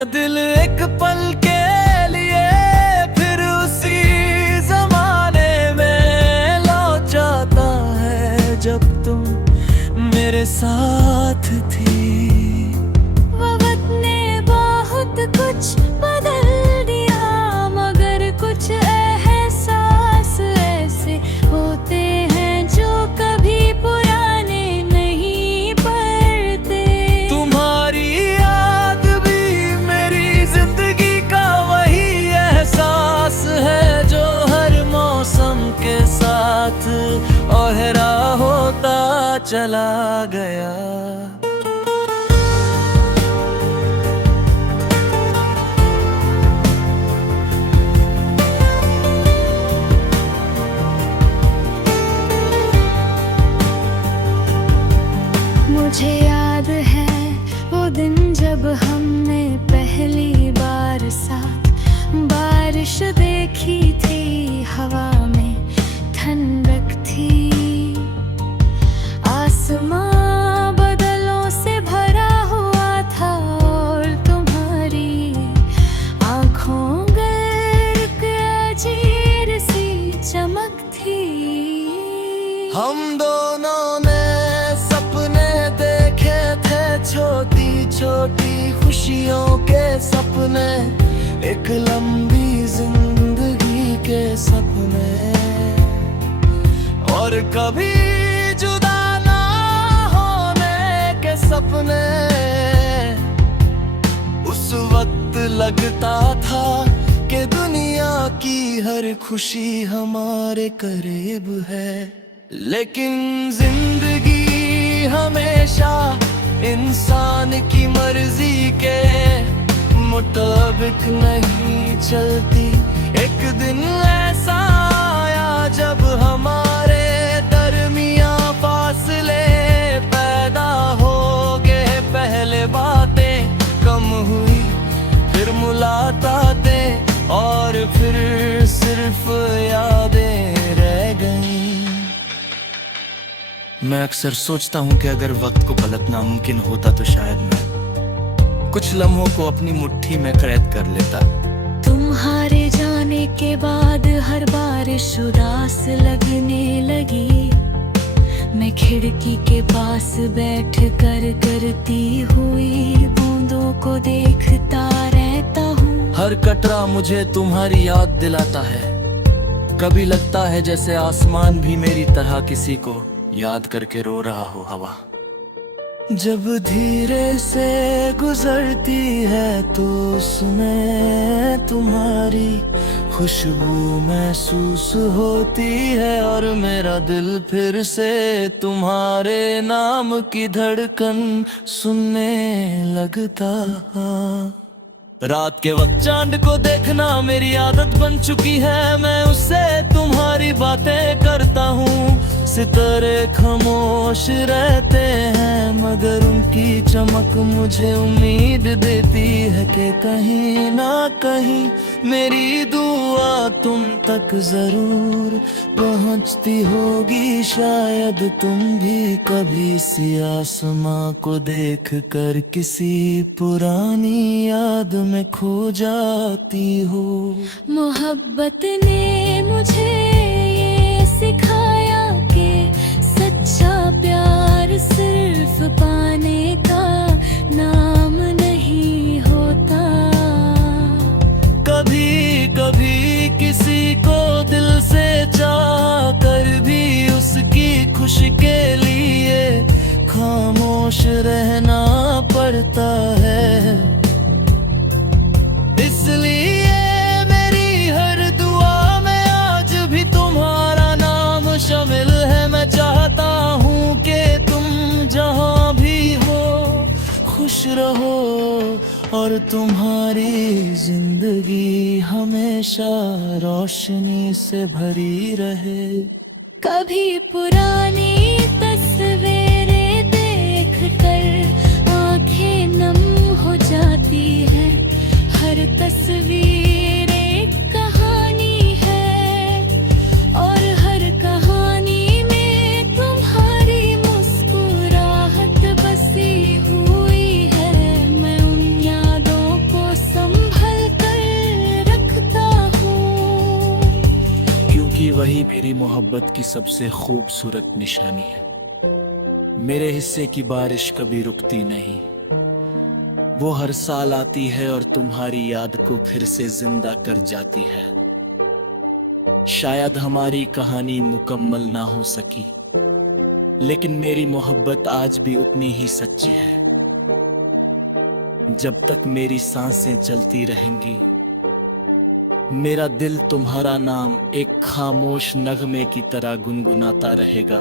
दिल एक पल के लिए फिर उसी जमाने में लौट जाता है जब तुम मेरे साथ थी। वक्त ने बहुत कुछ बदल दिया, मगर कुछ एहसास ऐसे होते हैं जो कभी पुराने नहीं पड़ते। तुम्हारी याद भी मेरी जिंदगी का वही एहसास है जो हर मौसम के साथ ओहरा होता चला गया। मुझे याद है वो दिन जब हमने पहली बार साथ बारिश देखी थी, हवा में ठंडक थी, आसमां बादलों से भरा हुआ था और तुम्हारी आंखों गर्क अजीब सी चमक थी। हम दोनों ने सपने देखे थे, छोटी छोटी खुशियों के सपने, एक लंबी जिंदगी के सपने, और कभी जुदा ना होने के सपने। उस वक्त लगता था कि दुनिया की हर खुशी हमारे करीब है, लेकिन जिंदगी हमेशा इंसान की मर्जी के मुताबिक नहीं चलती। एक दिन ऐसा आया जब हमारे दरमिया फासले पैदा हो गए, पहले बातें कम हुई, फिर मुलाकातें, और फिर सिर्फ यादें रह गईं। मैं अक्सर सोचता हूँ कि अगर वक्त को पलटना मुमकिन होता तो शायद मैं कुछ लम्हों को अपनी मुट्ठी में कैद कर लेता। तुम्हारे जाने के बाद हर बारिश उदास लगने लगी, मैं खिड़की के पास बैठ कर करती हुई बूंदों को देखता रहता हूँ। हर कतरा मुझे तुम्हारी याद दिलाता है, कभी लगता है जैसे आसमान भी मेरी तरह किसी को याद करके रो रहा हो। हवा जब धीरे से गुजरती है तो उसमें तुम्हारी खुशबू महसूस होती है, और मेरा दिल फिर से तुम्हारे नाम की धड़कन सुनने लगता। रात के वक्त चांद को देखना मेरी आदत बन चुकी है, मैं उससे तुम्हारी बातें करता हूँ। सितारे खामोश रहते हैं मगर उनकी चमक मुझे उम्मीद देती है कि कहीं ना कहीं मेरी दुआ तुम तक जरूर पहुंचती होगी। शायद तुम भी कभी सी आसमां को देख कर किसी पुरानी याद में खो जाती हो। मोहब्बत ने मुझे ये सिखाया कि सच्चा प्यार सिर्फ पाने का नाम नहीं होता। कभी कभी किसी को दिल से चाह कर भी उसकी खुशी के लिए खामोश रहना पड़ता है। इसलिए मेरी हर दुआ में आज भी तुम्हारा नाम शामिल है। मैं चाहता हूँ कि तुम जहाँ भी हो खुश रहो और तुम्हारी जिंदगी हमेशा रोशनी से भरी रहे। कभी पुरानी तस्वीरें देख कर आंखें नम हो जाती है, हर तस्वीर एक कहानी है और हर कहानी में तुम्हारी मुस्कुराहट बसी हुई है। मैं उन यादों को वही मेरी मोहब्बत की सबसे खूबसूरत निशानी है। मेरे हिस्से की बारिश कभी रुकती नहीं, वो हर साल आती है और तुम्हारी याद को फिर से जिंदा कर जाती है। शायद हमारी कहानी मुकम्मल ना हो सकी, लेकिन मेरी मोहब्बत आज भी उतनी ही सच्ची है। जब तक मेरी सांसें चलती रहेंगी, मेरा दिल तुम्हारा नाम एक खामोश नगमे की तरह गुनगुनाता रहेगा।